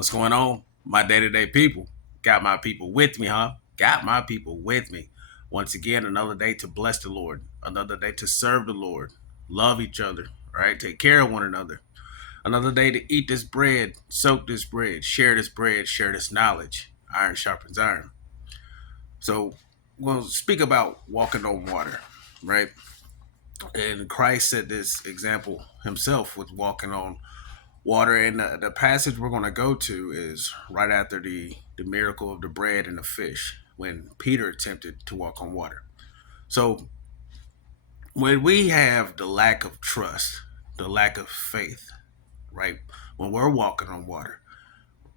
What's going on? My day-to-day people. Got my people with me, huh? Got my people with me. Once again, another day to bless the Lord. Another day to serve the Lord. Love each other, right? Take care of one another. Another day to eat this bread, soak this bread, share this knowledge. Iron sharpens iron. So we'll speak about walking on water, right? And Christ set this example himself with walking on water. And the passage we're going to go to is right after the miracle of the bread and the fish, when Peter attempted to walk on water. So when we have the lack of trust, the lack of faith, right? When we're walking on water,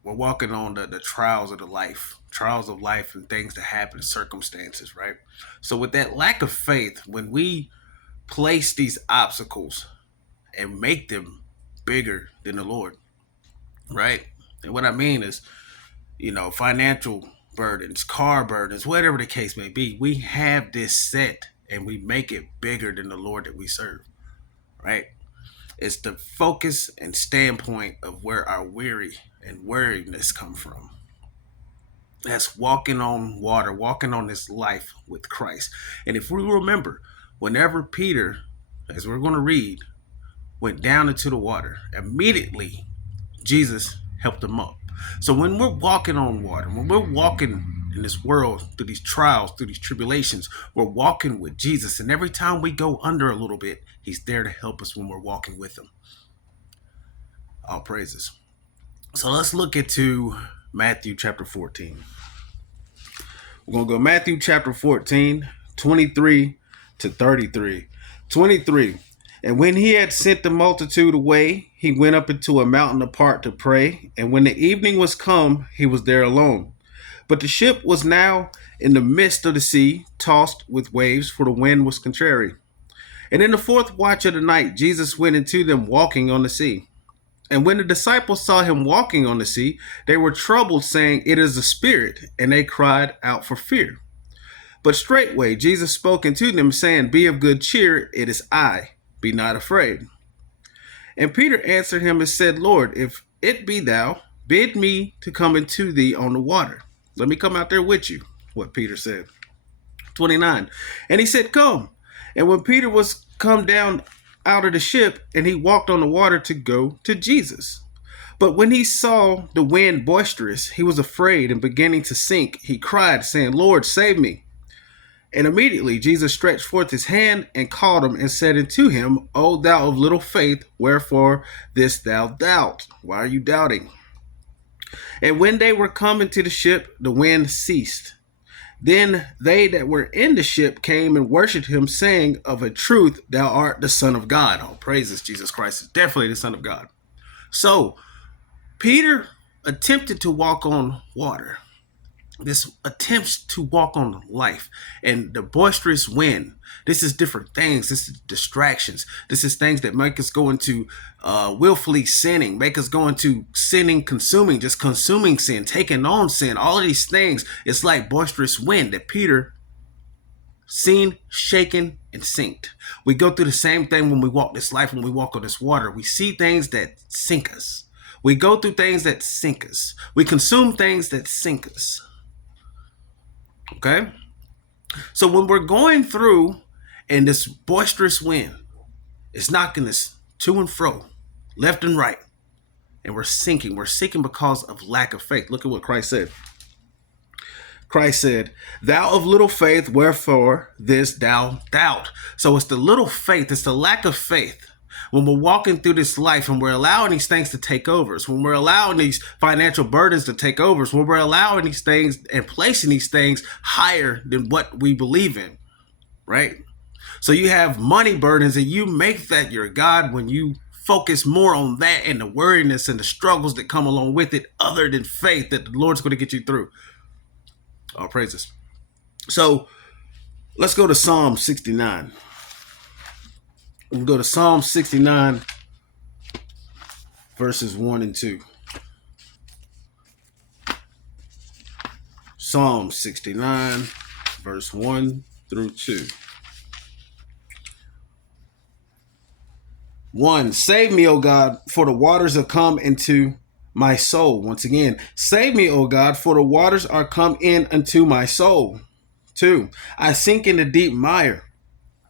we're walking on the trials of life and things that happen, circumstances, right? So with that lack of faith, when we place these obstacles and make them bigger than the Lord, right? And what I mean is, financial burdens, car burdens, whatever the case may be, we have this set and we make it bigger than the Lord that we serve, right? It's the focus and standpoint of where our weary and weariness come from. That's walking on water, walking on this life with Christ. And if we remember, whenever Peter, as we're going to read, went down into the water, immediately Jesus helped him up. So when we're walking on water, when we're walking in this world through these trials, through these tribulations, we're walking with Jesus. And every time we go under a little bit, he's there to help us when we're walking with him. All praises. So let's look into Matthew chapter 14. We're going to go Matthew chapter 14, 23 to 33. 23. And when he had sent the multitude away, he went up into a mountain apart to pray. And when the evening was come, he was there alone. But the ship was now in the midst of the sea, tossed with waves, for the wind was contrary. And in the fourth watch of the night, Jesus went into them walking on the sea. And when the disciples saw him walking on the sea, they were troubled, saying, "It is a spirit," and they cried out for fear. But straightway Jesus spoke unto them, saying, "Be of good cheer, it is I. Be not afraid." And Peter answered him and said, "Lord, if it be thou, bid me to come into thee on the water. Let me come out there with you," what Peter said. 29. And he said, "Come." And when Peter was come down out of the ship, and he walked on the water to go to Jesus. But when he saw the wind boisterous, he was afraid, and beginning to sink, he cried, saying, "Lord, save me." And immediately Jesus stretched forth his hand and called him and said unto him, "O thou of little faith, wherefore this thou doubt?" Why are you doubting? And when they were come into the ship, the wind ceased. Then they that were in the ship came and worshipped him, saying, "Of a truth, thou art the Son of God." Oh, praises, Jesus Christ is definitely the Son of God. So Peter attempted to walk on water. This attempts to walk on life, and the boisterous wind. This is different things. This is distractions. This is things that make us go into willfully sinning, make us go into sinning, consuming, just consuming sin, taking on sin. All of these things, it's like boisterous wind that Peter seen, shaken, and sinked. We go through the same thing when we walk this life, when we walk on this water. We see things that sink us. We go through things that sink us. We consume things that sink us. Okay? So when we're going through and this boisterous wind is knocking us to and fro, left and right, and we're sinking because of lack of faith. Look at what Christ said. Christ said, "Thou of little faith, wherefore this thou doubt?" So it's the little faith, it's the lack of faith. When we're walking through this life and we're allowing these things to take over us, when we're allowing these financial burdens to take over us, when we're allowing these things and placing these things higher than what we believe in, right? So you have money burdens and you make that your God when you focus more on that and the worriness and the struggles that come along with it, other than faith that the Lord's going to get you through. All praises. So let's go to Psalm 69. We'll go to Psalm 69, verses 1 and 2. Psalm 69, verse 1 through 2. 1. Save me, O God, for the waters have come into my soul. Once again, save me, O God, for the waters are come in unto my soul. 2, I sink in the deep mire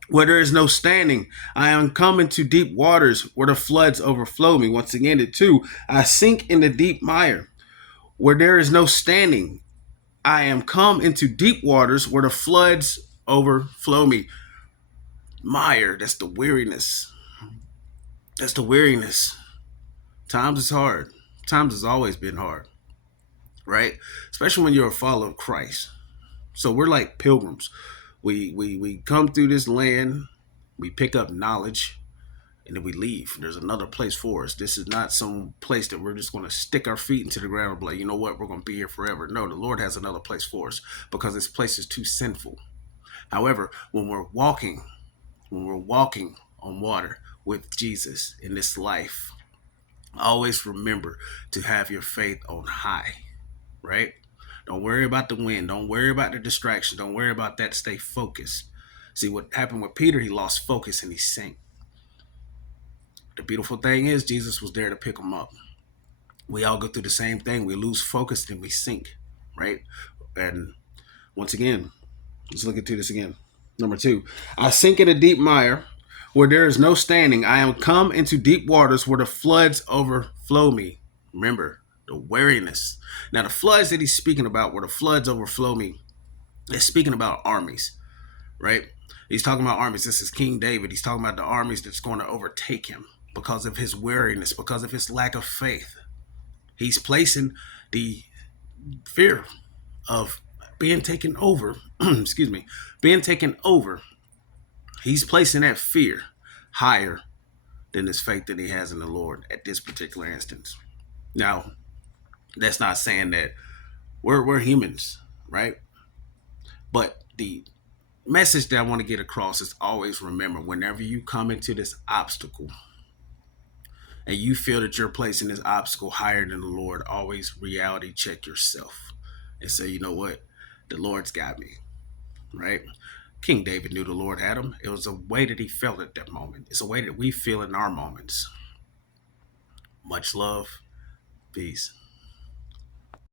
where there is no standing. I am come into deep waters where the floods overflow me. Once again, at 2, I sink in the deep mire where there is no standing. I am come into deep waters where the floods overflow me. Mire, that's the weariness. That's the weariness. Times is hard. Times has always been hard, right? Especially when you're a follower of Christ. So we're like pilgrims. We come through this land, we pick up knowledge, and then we leave. There's another place for us. This is not some place that we're just going to stick our feet into the ground and be like, you know what, we're going to be here forever. No, the Lord has another place for us because this place is too sinful. However, when we're walking on water with Jesus in this life, always remember to have your faith on high, right? Don't worry about the wind. Don't worry about the distraction. Don't worry about that. Stay focused. See what happened with Peter? He lost focus and he sank. The beautiful thing is Jesus was there to pick him up. We all go through the same thing. We lose focus and we sink, right? And once again, let's look into this again. Number 2, I sink in a deep mire where there is no standing. I am come into deep waters where the floods overflow me. Remember, the weariness. Now, the floods that he's speaking about, where the floods overflow me, is speaking about armies, right? He's talking about armies. This is King David. He's talking about the armies that's going to overtake him because of his weariness, because of his lack of faith. He's placing the fear of being taken over, excuse me, being taken over. He's placing that fear higher than his faith that he has in the Lord at this particular instance. Now, that's not saying that we're humans, right? But the message that I want to get across is always remember, whenever you come into this obstacle and you feel that you're placing this obstacle higher than the Lord, always reality check yourself and say, you know what? The Lord's got me, right? King David knew the Lord had him. It was a way that he felt at that moment. It's a way that we feel in our moments. Much love. Peace.